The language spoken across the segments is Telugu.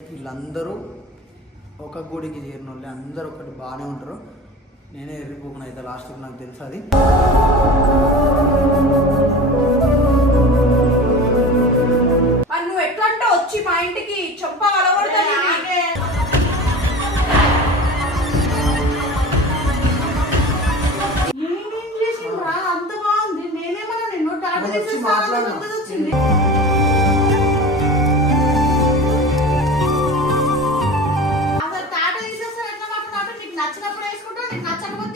వీళ్ళందరూ ఒక గుడికి చేరిన వాళ్ళు అందరూ ఒకటి బాగానే ఉంటారు. నేనే ఎర్రిపోకున అయితే లాస్ట్కి నాకు తెలుసు అది. నువ్వు ఎట్లా అంటే వచ్చి మా ఇంటికి చొప్ప అంత బాగుంది. నేనేమన్నా నిన్ను టాటా నచ్చినప్పుడు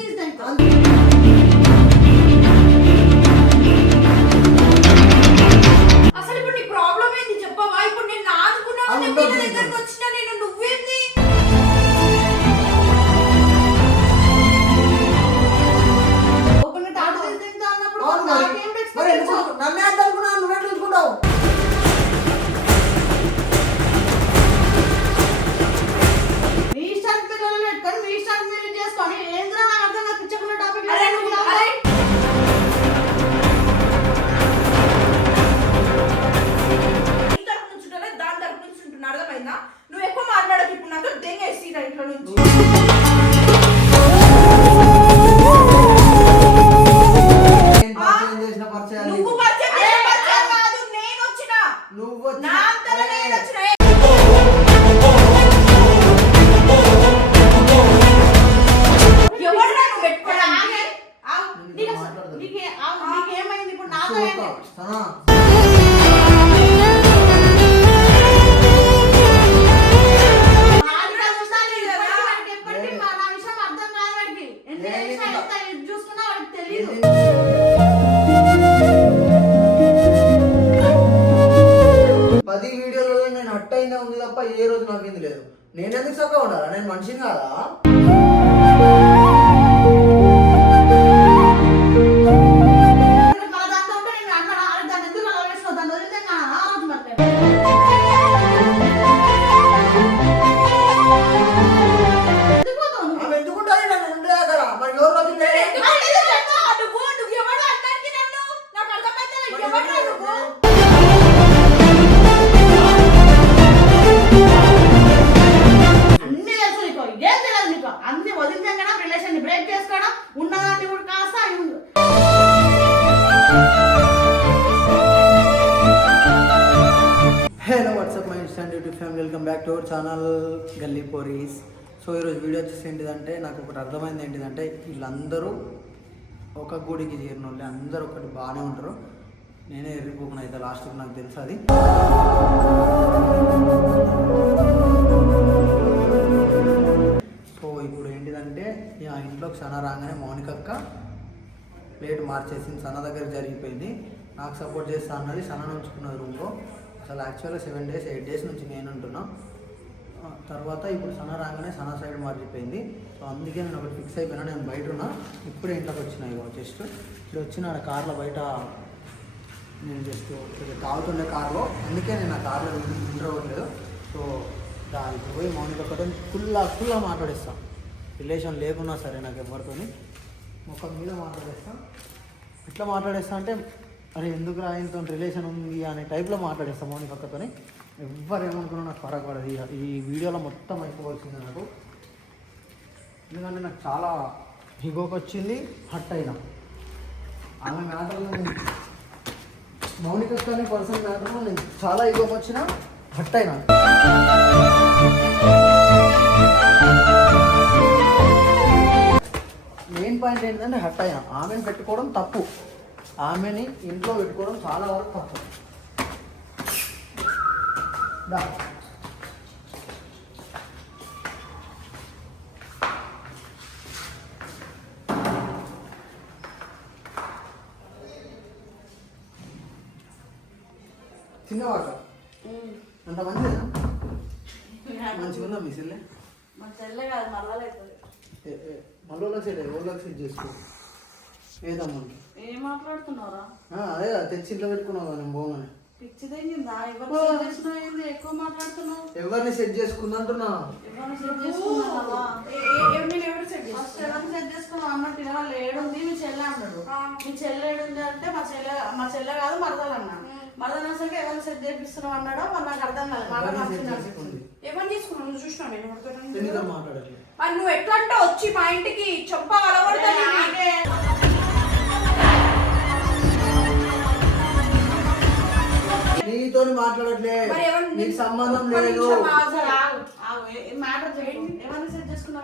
పది వీడియోలలో నేను హట్ అయినా ఉంది తప్ప ఏ రోజు నాకు లేదు నేను ఎందుకు చక్కగా ఉండాలా నేను మనిషిని కాదా గల్లీ పోరీస్. సో ఈరోజు వీడియో వచ్చేసి ఏంటిదంటే నాకు ఒకటి అర్థమైంది ఏంటిదంటే వీళ్ళందరూ ఒక గుడికి చేరిన వాళ్ళు అందరూ ఒకటి బాగానే ఉంటారు. నేనే ఎర్రిపోకున అయితే లాస్ట్కి నాకు తెలుసు అది. సో ఇప్పుడు ఏంటిదంటే ఆ ఇంట్లోకి సన రాగానే మౌనికక్క ప్లేట్ మార్చేసింది. సన దగ్గర జరిగిపోయింది. నాకు సపోర్ట్ చేస్తా అన్నది సన ఉంచుకున్నది రూమ్లో. అసలు యాక్చువల్గా సెవెన్ డేస్ ఎయిట్ డేస్ నుంచి నేను ఉంటున్నాను తర్వాత ఇప్పుడు సన రాగానే సన సైడ్ మారిపోయింది సో అందుకే నేను ఒకటి ఫిక్స్ అయిపోయినా నేను బయట ఉన్నా ఇప్పుడే ఇంట్లోకి వచ్చిన ఇగో జస్ట్ ఇప్పుడు వచ్చిన కార్లో బయట నేను జస్ట్ తాగుతుండే కార్లో అందుకే నేను ఆ కార్లో ఇంటర్ అవ్వట్లేదు సో దా ఇప్పుడు పోయి మౌనిక ఒకటి ఫుల్లా ఫుల్లా మాట్లాడిస్తాను రిలేషన్ లేకున్నా సరే నాకు ఎవరితో ఒక మీద మాట్లాడేస్తాం. ఎట్లా మాట్లాడేస్తా అంటే అరే ఎందుకు ఆయనతో రిలేషన్ ఉంది అనే టైప్లో మాట్లాడేస్తాం మౌనిక అక్కతోని ఎవ్వరు ఏమనుకున్నా నాకు ఫరక్ పడదు. ఈ వీడియోలో మొత్తం అయిపోవలసింది నాకు. ఎందుకంటే నాకు చాలా హిగోకి వచ్చింది హట్ అయినా. ఆమె మ్యాటర్లో నేను మౌనిక అనే పర్సన్ మ్యాటర్లో నేను చాలా హిగోకి వచ్చిన హట్ అయినా. మెయిన్ పాయింట్ ఏంటంటే హట్ అయినా. ఆమెను పెట్టుకోవడం తప్పు. ఆమెని ఇంట్లో పెట్టుకోవడం చాలా వరకు తప్పు. దా. చిన్నవాక అంత మంచిదేనా మంచిగా ఉందా మీ సెల్లె? మా చెల్లె కాదు మరవలేదు మళ్ళీ సెట్ ఓళ్ళకి సెట్ చేసుకో. ఏదమ్మా ఏం మాట్లాడుతున్నారా అదే తెచ్చి ఇంట్లో పెట్టుకున్నావు కదా నేను బాగున్నాను ఎవరిని సెట్ చేసుకుందా అంటున్నా ఎవరిని సెట్ చేసుకున్నావా నేను ఎవరు సెట్ ఫస్ట్ ఎవరిని సెట్ చేసుకున్నావు? అన్నట్టు ఇక వాళ్ళు ఏడుంది మీ చెల్లె అన్నాడు. మీ చెల్లె ఏడుంది అంటే మా చెల్లె మా చెల్లె కాదు మరదలు అన్నా. మరదలు అనేసరికి ఎవరిని సెట్ చేపిస్తున్నావు అన్నాడో మరి నాకు అర్థం ఎవరు వస్తున్నావు నువ్వు చూసినా? నేను నువ్వు ఎట్లా అంటే వచ్చి మా ఇంటికి చొప్ప కలవడతా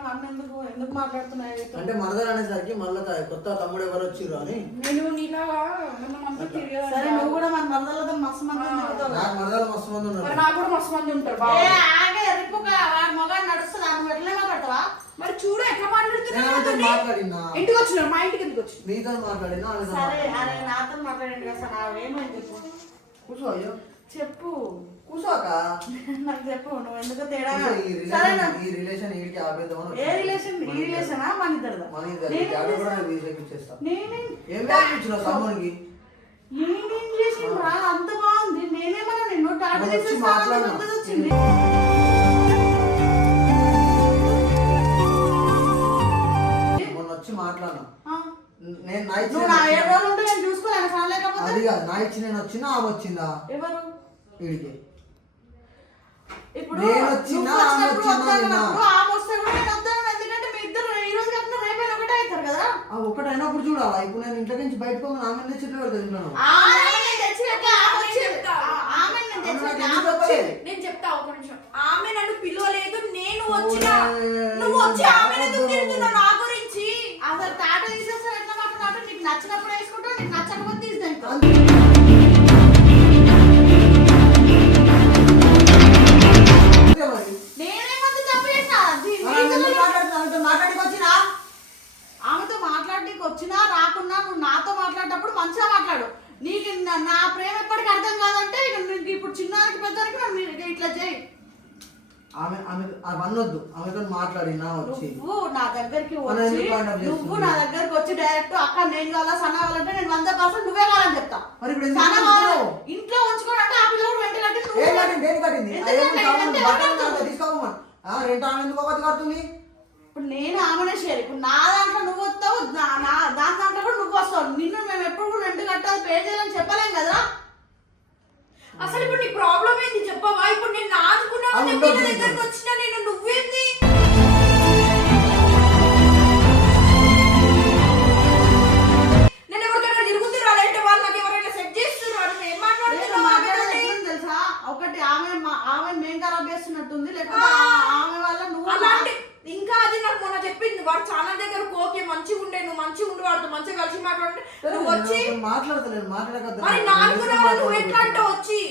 అన్న ఎందుకు ఎందుకు మాట్లాడుతున్నావు? నీతో? అంటే మరదలు అనేసరికి మళ్ళీ కొత్త తమ్ముడు ఎవరు వచ్చిర్రు అని. నేను నీలాగా మనం అంతా తిరిగేదాన్ని సరే నువ్వు కాదు. కూడా మన మరదలతో మస్తు మంది. నాకు మరదలు మస్తు మంది ఉన్నారు. నాకు కూడా మస్తు మంది ఉంటారు ఆగే రిప్పుగా మొగాడు నడుస్తుంది? నువ్వు ఎట్లా మాట్లాడతావా మరి చూడు ఎట్లా మాట్లాడుతున్నావు నేను నాతోని? మాట్లాడినా? ఇంటికి వచ్చినారు మా ఇంటికి ఎందుకు వచ్చి మీతో మాట్లాడినా? సరే. అరే నాతో మాట్లాడండి నాకు ఏమైంది చెప్పు? కూర్చో అయ్యో. చెప్పు. కూర్చోక నాకు చెప్పు నువ్వు ఎందుకు తేడా సరే రిలేషన్ ఈ రిలేషన్ ఈడికి ఆపేద్దామని ఏ రిలేషన్ ఈ రిలేషనా మన ఇద్దరిదా? మన ఇద్దరు కూడా ఏం నేర్పించినావు తమ్ముడికి నేనేం చేసిండ్రా? అంత బాగుంది. నేనేమన్నా నిన్ను టాటా వచ్చింది. మొన్న వచ్చి మాట్లాడినా. నేను నా ఇచ్చి నువ్వు నా ఏడు రోజులు ఉంటే నేను చూసుకోలేను సార్ లేకపోతే అది కాదు. నా ఇచ్చి నేను వచ్చినా ఆమె వచ్చిందా? ఎవరు? వీడికి ఇప్పుడు నేను వచ్చినా, ఆమె వచ్చినప్పుడు వచ్చినా వద్దన్నప్పుడు నిన్న. ఆమె వస్తే కూడా నేను వద్దాను ఎందుకంటే మీ ఇద్దరు ఈ రోజు కాకుండా రేపే ఒకటే అవుతారు కదా. ఆ ఒకటైనప్పుడు చూడాలా? ఇప్పుడు నేను ఇంట్లో నుంచి బయటకు ఆమె మీద చెట్లు పెడతా ఇంట్లో ఆమె నేను ఆమె వచ్చింది. చెప్తా. ఆ- ఆమె నేను తెచ్చినట్టు నాకు ఆమె ఎందుకు వచ్చింది. నేను చెప్తా ఒక నిమిషం. ఆమె నన్ను పిలవలేదు నేను వచ్చిన. ఓరే, నువ్వు వచ్చి ఆమె ఎందుకు తిరుగుతున్నావు నా గురించి? అసలు టాటా తీసేస్తే ఎట్లా మాట్లాడు నీకు నచ్చినప్పుడు వేసుకుంటావు నీకు నచ్చకపోతే రెంట్ ఆమె ఎందుకు ఒకటి కడుతుంది? ఇప్పుడు నేను ఆమెనే షేర్. ఇప్పుడు నా దాంట్లో నువ్వు వస్తావు నా- దాని దాంట్లో కూడా నువ్వు వస్తావు. నిన్ను మేము ఎప్పుడు కూడా రెండు కట్టాలి పే చేయాలని చెప్పలేం కదా? అసలు ఇప్పుడు నీ ప్రాబ్లం ఏంది? చెప్పవా? ఇప్పుడు నేను నీ నీకు. దగ్గరకు వచ్చినా నేను నువ్వేంది? ఆమె మేము ఖరాబ్ చేస్తున్నట్టుంది లేకపోతే ఆమె వల్ల నువ్వు అలాంటి ఇంకా అది నాకు మొన్న చెప్పింది వాడు చాలా దగ్గర ఓకే మంచిగా ఉండే నువ్వు మంచిగా ఉండి వాడితో మంచిగా కలిసి మాట్లాడుతుంటే నువ్వు వచ్చి నేను మాట్లాడతలేను మాట్లాడకద్దు. మరి నాలుగునే నువ్వు ఎట్లా అంటే వచ్చి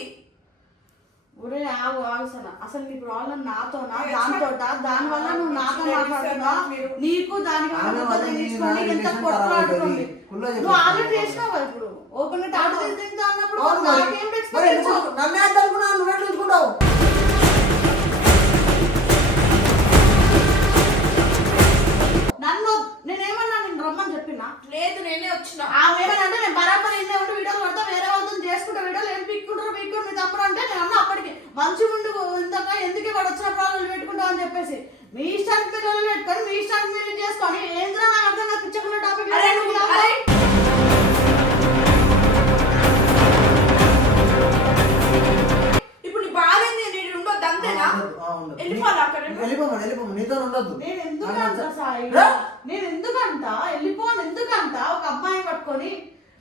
ఒరే ఆగు ఆగు సన అసలు నీ ప్రాబ్లం నాతోనా? ఏ, దాంతోటా దాని వల్ల నువ్వు నాతో మీరు మాట్లాడుతున్నా మీరు- నీకు దానికి ఎంత. కుళ్ళ నువ్వు ఆల్రెడీ. చేసినావు ఇప్పుడు. ఓపెన్గా టాటా తీసి తింటా అన్నప్పుడు. నాకేం ఎక్స్పెక్ట్? నన్నే అంత అనుకున్నావు నువ్వే చూసుకుంటావు నన్ను నేనేమన్నా నేను రమ్మని చెప్పినా? లేదు నేనే వచ్చిన. ఆమె ఏమన్నా అంటే నేను బరాబర్ ఇందే ఉండి వీడియోలు పడతా వేరే వాళ్ళతో చేసుకుంటా వీడియోలు ఏం పిక్కుంటారు పిక్కుంటారు మీ తమ్ముడు అంటే నేను అన్న అప్పటికి మంచి ముందు ఇంతక ఎందుకు ఇక్కడ వచ్చిన ప్రాబ్లం పెట్టుకుంటావు అని చెప్పేసి. మీ ఇష్టానికి వదిలి పెట్టుకొని మీ ఇష్టానికి మీరు చేసుకొని ఏంద్రా నాకు అర్థం కాదు పట్టుకొని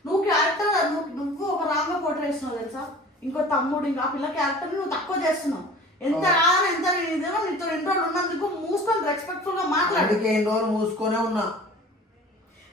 నువ్వు క్యారెక్టర్ నువ్వు నువ్వు ఒక రాంగ పోటర్ వేస్తున్నావు తెలుసా? ఇంకో తమ్ముడు ఇంకా ఆ పిల్ల క్యారెక్టర్ నువ్వు తక్కువ చేస్తున్నావు. ఎంత రాను ఎంత ఇదేమో నీతో రెండు రోజులు ఉన్నందుకు మూసుకొని రెస్పెక్ట్ఫుల్గా మాట్లాడు. అందుకే ఎన్ని రోజులు మూసుకొనే ఉన్నా.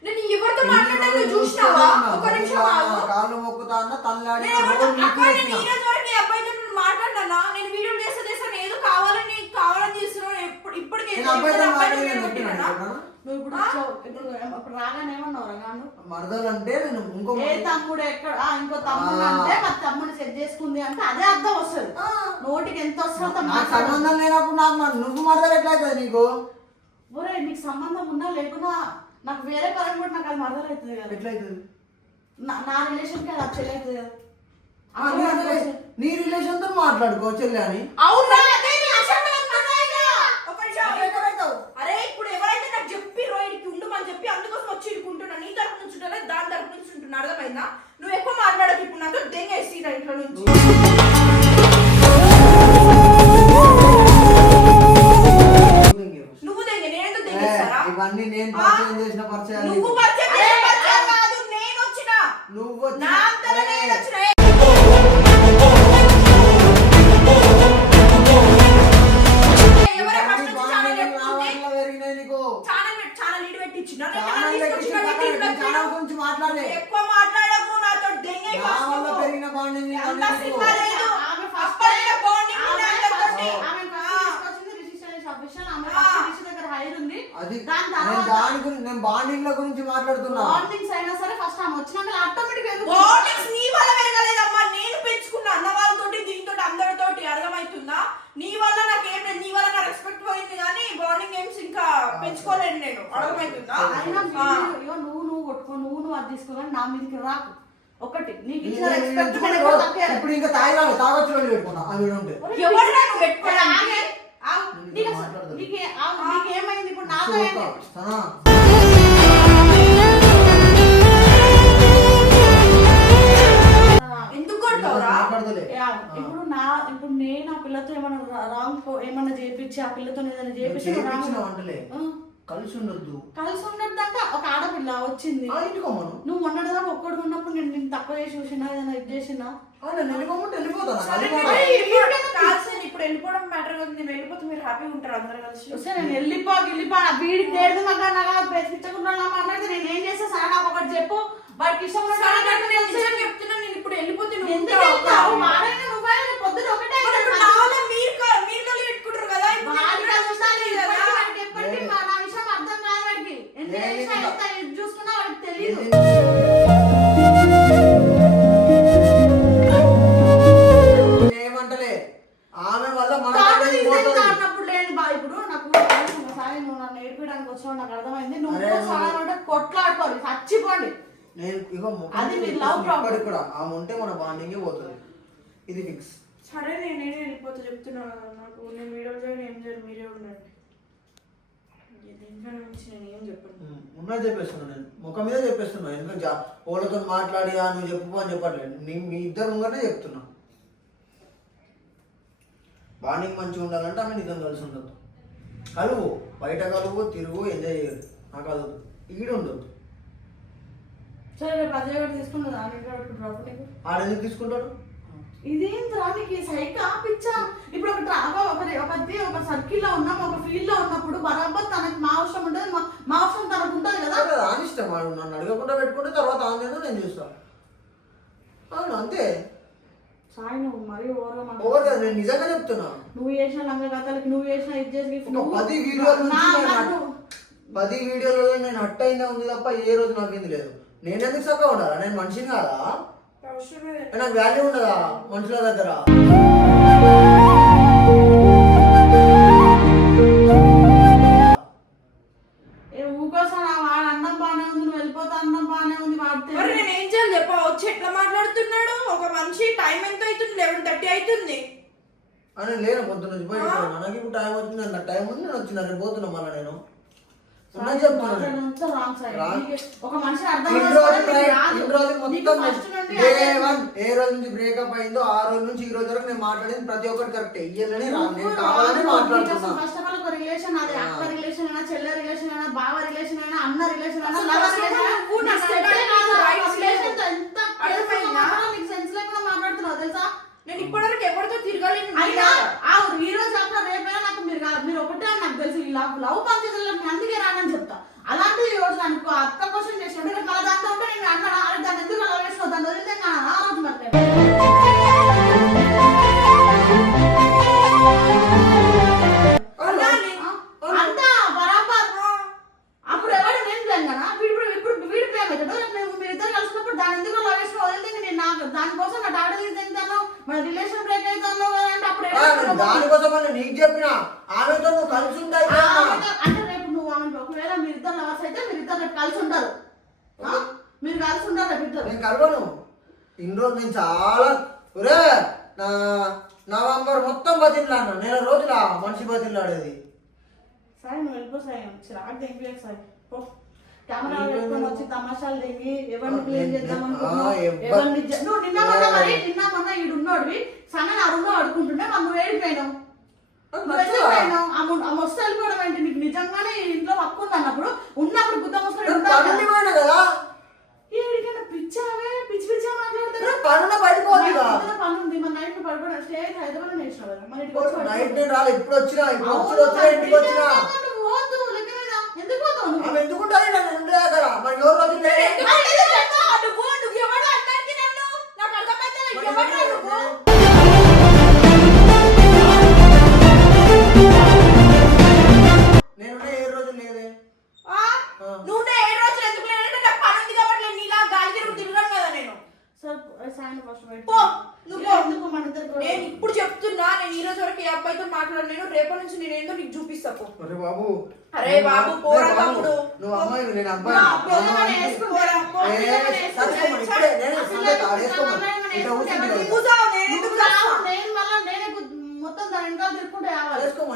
నేను ఎవరితో రోజులు చూసినావా. ఒక నిమిషం మొక్కుతా ఆగు. కాళ్ళు మొక్కుతా అన్న తనలాడి నేను ఎవరితో నీకు అక్క నేను పెట్టినా. ఈ రోజు వరకు ఈ అబ్బాయితో నేను మాట్లాడినా నేను వీడియోలు చేస్తా చేస్తాను ఏదో కావాలని కావాలని చేస్తున్నాను ఎప్పుడు ఇప్పటికే నేను అబ్బాయితో అబ్బాయితో మాట్లాడి నువ్వు ఇప్పుడు వచ్చావు. ఇప్పుడు ఏమ- ఇప్పుడు రాగానే ఏమన్నావు? మరదలు అంటే నేను ఇంకో ఏ తమ్ముడు ఎక్కడ ఆ, ఇంకో తమ్ముడు ఆ. అంటే మా తమ్ముడు సెట్ చేసుకుంది అంటే అదే అర్థం వస్తుంది. ఆ. నోటికి ఎంత వస్తుందో నాకు మాట్లాడు. సంబంధం లేనప్పుడు నాకు మరి నువ్వు మరదలు ఎట్లా అవుతుంది నీకు? ఒరే నీకు సంబంధం ఉన్నా లేకున్నా నాకు వేరే పరం కూడా నాకు అది మరదలు అవుతుంది కదా. ఎట్లా అవుతుంది? నా- నా రిలేషన్కి అది చెల్లి అవుతుంది కదా. ఆ, నీ రిలేషన్- నీ రిలేషన్తో మాట్లాడుకో చెల్లి అని. అవునా? అదే అర్థమైందా? నువ్వు ఎక్కువ మాట్లాడకు ఇప్పుడు దెంగేసి ఇంట్లో నుంచి. నువ్వు దెంగ నేను ఇవన్నీ నేను నువ్వు నువ్వు తర్వాత దాని గురించి నేను బాండింగ్ల గురించి మాట్లాడుతున్నా. వార్నింగ్స్ అయినా సరే ఫస్ట్ ఆమె వచ్చినాక ఆటోమేటిక్ వార్నింగ్స్ నీ వల్ల పెరగలేదమ్మా నేను పెంచుకున్నా అన్న వాళ్ళతోటి దీంతో అందరితోటి అర్థమవుతుందా? నీ వల్ల నాకు ఏం లేదు నీ వల్ల నా రెస్పెక్ట్ పోయింది కానీ బాండింగ్ గేమ్స్ ఇంకా పెంచుకోలేను నేను. అర్థమవుతుందా? అయినా నువ్వు నువ్వు కొట్టుకో నువ్వు నువ్వు అది తీసుకో కానీ నా మీదకి రాకు. ఒకటి నీకు ఇచ్చిన నేను రెస్పెక్ట్. నేను ఇప్పుడు ఇంకా తాగినాడు తాగొచ్చు వాళ్ళు పెట్టుకున్నా ఆ వీడు ఉంటే ఎవరు నాకు పెట్టుకోవడానికి నీకు ఎందుకు కొడతావురా? ఇప్పుడు నా ఇప్పుడు నేను ఆ పిల్లతో ఏమన్నా రాంగ్ ఏమన్నా చేపించి ఆ పిల్లతో ఏదైనా చేపించిన రాంగ్- కలిసి ఉండొద్దు కలిసి ఉండద్దంటే ఒక ఆడపిల్ల వచ్చింది. ఇంటికోమను నువ్వు మొన్నటిదాకా ఒక్కడు ఉన్నప్పుడు నేను నిన్ను తక్కువ చేసి చూసినా ఏదైనా ఇది చేసినా? ఆ, నేను వెళ్ళిపోమంటే వెళ్ళిపోతాను. ఇప్పుడు వెళ్ళిపోవడం మ్యాటర్ కదా. నేను వెళ్ళిపోతే మీరు హ్యాపీగా ఉంటారు అందరు కలిసి. వస్తే నేను వెళ్ళిపో తేడు మాట్లాడితే నేను ఏం చేస్తా? సరే నాకు ఒకటి చెప్పు. వాడికి ఇష్టం అది మీ. ఇప్పటికి కూడా ఆమె ఉంటే మన బాండింగే పోతుంది. ఇది ఫిక్స్ సరే నేను నేనే వెళ్ళిపోతే చెప్తున్నా కదా నాకు. నేను వీడియో చేయను ఏం చేయను మీరే ఉండండి. నేను ఏం చెప్పను? ఉన్నది చెప్పేస్తున్నా నేను. ముఖం మీద చెప్పేస్తున్నా. ఎందుకంటే జా- వాళ్ళతో మాట్లాడి "ఆ, నువ్వు చెప్పు అని చెప్పట్లేదు. నీ మీ ఇద్దరు ముంగనే చెప్తున్నా. బాండింగ్ మంచిగా ఉండాలంటే ఆమె నిజం కలిసి ఉండదు కలువు. బయట కలువు తిరుగు ఎంజాయ్ చేయదు నాకు అది ఈడు ఉండదు సరే రేపు అజయ్ గారు తీసుకుంటుంది ఆమె డ్రాప్ నీకు. ఆడెందుకు తీసుకుంటాడు? ఇదేంద్రా నీకు సైకా పిచ్చా? ఇప్పుడు ఒక ట్రావా ఒక ఒకటి ఒక సర్కిల్లో ఉన్నాం ఒక ఫీల్డ్లో ఉన్నప్పుడు బరాబర్ తనకి మా అవసరం ఉంటుంది మా- అవసరం తనకు ఉంటుంది కదా? అని ఇష్టం వాడు నన్ను అడగకుండా పెట్టుకుంటే తర్వాత ఆన్లైన్ నేను చేస్తాను అవును అంతే. సాయి నువ్వు మరీ ఓవర్ ఓవర్ కదా నేను నిజంగా చెప్తున్నా. నువ్వు చేసిన లంగ కథలకి నువ్వు చేసిన ఇది చేసి పది వీడియోల పది వీడియోలలో నేను అయిందా ఉంది తప్ప ఏ రోజు నాకు ఏంది లేదు నేను ఎందుకు చక్కగా ఉండాలా? నేను మనిషిని కాదా. నాకు వాల్యూ ఉండదా? మనుషుల దగ్గర? One, ఏ రోజు నుంచి బ్రేకప్ అయిందో ఆ రోజు నుంచి ఈ రోజు వరకు నేను మాట్లాడింది ప్రతి ఒక్కటి కరెక్ట్ ఇయ్యాలని రా నేను కావాలని మాట్లాడుతున్నా. ఫస్ట్ ఆఫ్ ఆల్ ఒక రిలేషన్ అది. అక్క రిలేషన్ మన రిలేషన్ బ్రేక్ అంటే అప్పుడు ఆ, నేను ఎవరు దానికోసం అని నీకు చెప్పిన ఆమెతో నువ్వు కలిసి ఉంటాయి ఆ, ఆమెతో- అంటే రేపు నువ్వు ఆమె ఒకవేళ మీరిద్దరు లవర్స్ అయితే మీరిద్దరు రేపు కలిసి ఉంటారు. ఆ? మీరు కలిసి ఉంటారు రేపు ఇద్దరు. నేను కలవను. ఇన్ని రోజులు నేను చాలా ఒరే నా నవంబర్ మొత్తం బతిలాను నెల రోజుల మనిషి బతిలాడేది సాయి నువ్వు వెళ్ళిపో సాయి. చిరాకు సాయి. పో. కెమెరా పెట్టుకొని వచ్చి తమాషాలు దిగి ఎవరిని క్లీన్ చేద్దాం ఎవరిని జ- నువ్వు నిన్న మొన్న మరి నిన్న మొన్న ఈడు ఉన్నోడివి. సన్న నా రూమ్లో అడుకుంటుంటే మరి నువ్వు ఏడిపోయినావు నువ్వు ఎందుకు పోయినావు? ఆ ము- ఆ మొస్త వెళ్ళిపోవడం ఏంటి? నీకు నిజంగానే ఇంట్లో హక్కు ఉంది అన్నప్పుడు? ఉన్నప్పుడు కదా? ఏడికైనా పిచ్చావే? పిచ్చి పిచ్చా మాట్లాడతారు నేను పనున్న బయటకు పోతుంది కదా పని ఉంది మన నైట్ పడుకోవడం స్టే హైదరాబాద్ నేర్చుకో కదా మరి ఇక్కడికి వచ్చి నైట్. నేను రాలే. ఇప్పుడు వచ్చినా ఇప్పుడు వచ్చినా ఇంటికి వచ్చినా. ఎందుకు పోతావు? ఆమె ఎందుకుంటుంది నన్ను ఉండే దగ్గర మరి ఎవరు రోజు ఎందుకు? నువ్వు? ఎవడు? అనడానికి నన్ను? నాకు అర్థమైతే ఎవడు నువ్వు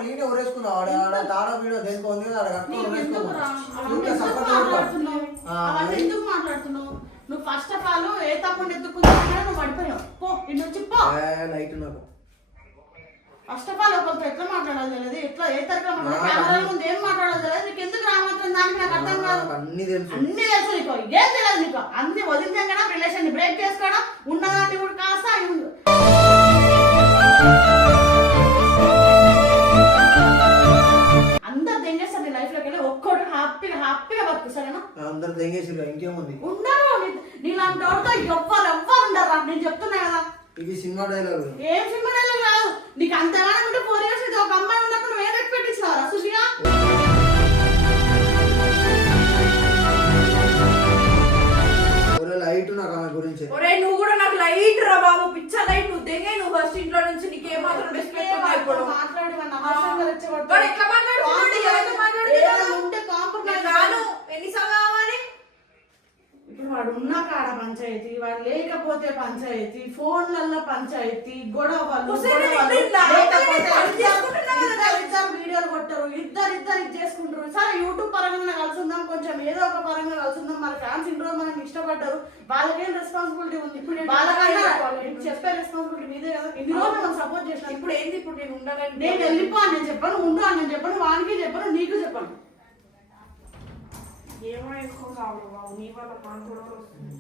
నేనే ఊరేసుకున్నావు ఆడ ఆడ తాడ వీడియో దేనికో ఉంది ఆడ కట్టుకొని నీకు ఎందుకు. మాట్లాడుతున్నావు? నువ్వు ఫస్ట్ ఆఫ్ ఆల్ ఏ తప్పుడు ఎత్తుకుంటున్నా నువ్వు పడిపోయావు. పో ఇటు నుంచి పో. ఏ, లైట్ నాకు. ఫస్ట్ ఆఫ్ ఆల్ ఒకరితో ఎట్లా మాట్లాడాలి తెలియదు. ఎట్లా ఏ తరగతి కెమెరాల ముందు ఏం మాట్లాడాలి తెలియదు. నీకు ఎందుకు రామాత్రం దానికి నాకు అర్థం కాదు. అన్ని తెలుసు. అన్ని తెలుసు నీకు. ఏం తెలియదు నీకు. అన్ని వదిలించగా రిలేషన్ బ్రేక్ చేసుకోవడం ఉన్నదాన్ని కూడా కాస్త హ్యాపీగా బతుకు సరేనా? అందరు ఇంకేముంది? ఉండరు నీలాంటి వాడితో ఎవ్వరు ఎవ్వరు ఉండరా నేను చెప్తున్నా కదా. ఇది సినిమా డైలాగ్. ఏం సినిమా డైలాగ్ కాదు? నీకు అంతగానే ఉంటే ఫోర్ ఇయర్స్ ఇది ఒక అమ్మాయి ఉన్నప్పుడు నువ్వు ఏం ఎక్స్పెక్ట్ సుషిగా లైట్ నాకు ఆమె గురించి. ఒరే నువ్వు లైట్ రా బాబు పిచ్చ లైట్ నువ్వు దిగే నువ్వు ఫస్ట్ ఇంట్లో నుంచి నీకు ఏమాత్రం రెస్పెక్ట్ ఉందా ఇప్పుడు మాట్లాడి మన అవసరంగా రెచ్చగొడతాడు. వాడు ఎట్లా మాట్లాడుతున్నాడు? ఎవరితో మాట్లాడుతున్నాడు? ఏదైనా ఉంటే కాంప్రమైజ్ నేను రాను ఎన్నిసార్లు కావాలి వాడు ఉన్న కాడ పంచాయతీ వాడు లేకపోతే పంచాయతీ ఫోన్లలో పంచాయతీ గొడవలు ఇద్దరు- వీడియోలు కొట్టారు ఇద్దరు ఇద్దరు ఇది చేసుకుంటారు. సరే యూట్యూబ్ పరంగా కలిసి ఉందాం కొంచెం ఏదో ఒక పరంగా కలిసి ఉందాం మన ఫ్యాన్స్ రోజులు మనకి ఇష్టపడ్డారు. వాళ్ళకేం రెస్పాన్సిబిలిటీ ఉంది? ఇప్పుడు వాళ్ళకన్నా చెప్పే రెస్పాన్సిబిలిటీ మీదే కదా. ఇన్ని రోజులు మనం సపోర్ట్ చేసినాం ఇప్పుడు ఏంది? ఇప్పుడు నేను ఉండాలని. నేను వెళ్ళిపో అని నేను చెప్పాను ఉండు అని నేను చెప్పాను వానికి చెప్పాను నీకు చెప్పాను. ఏమో ఎక్కువ కావాలి బాబు నీ కూడా వస్తుంది.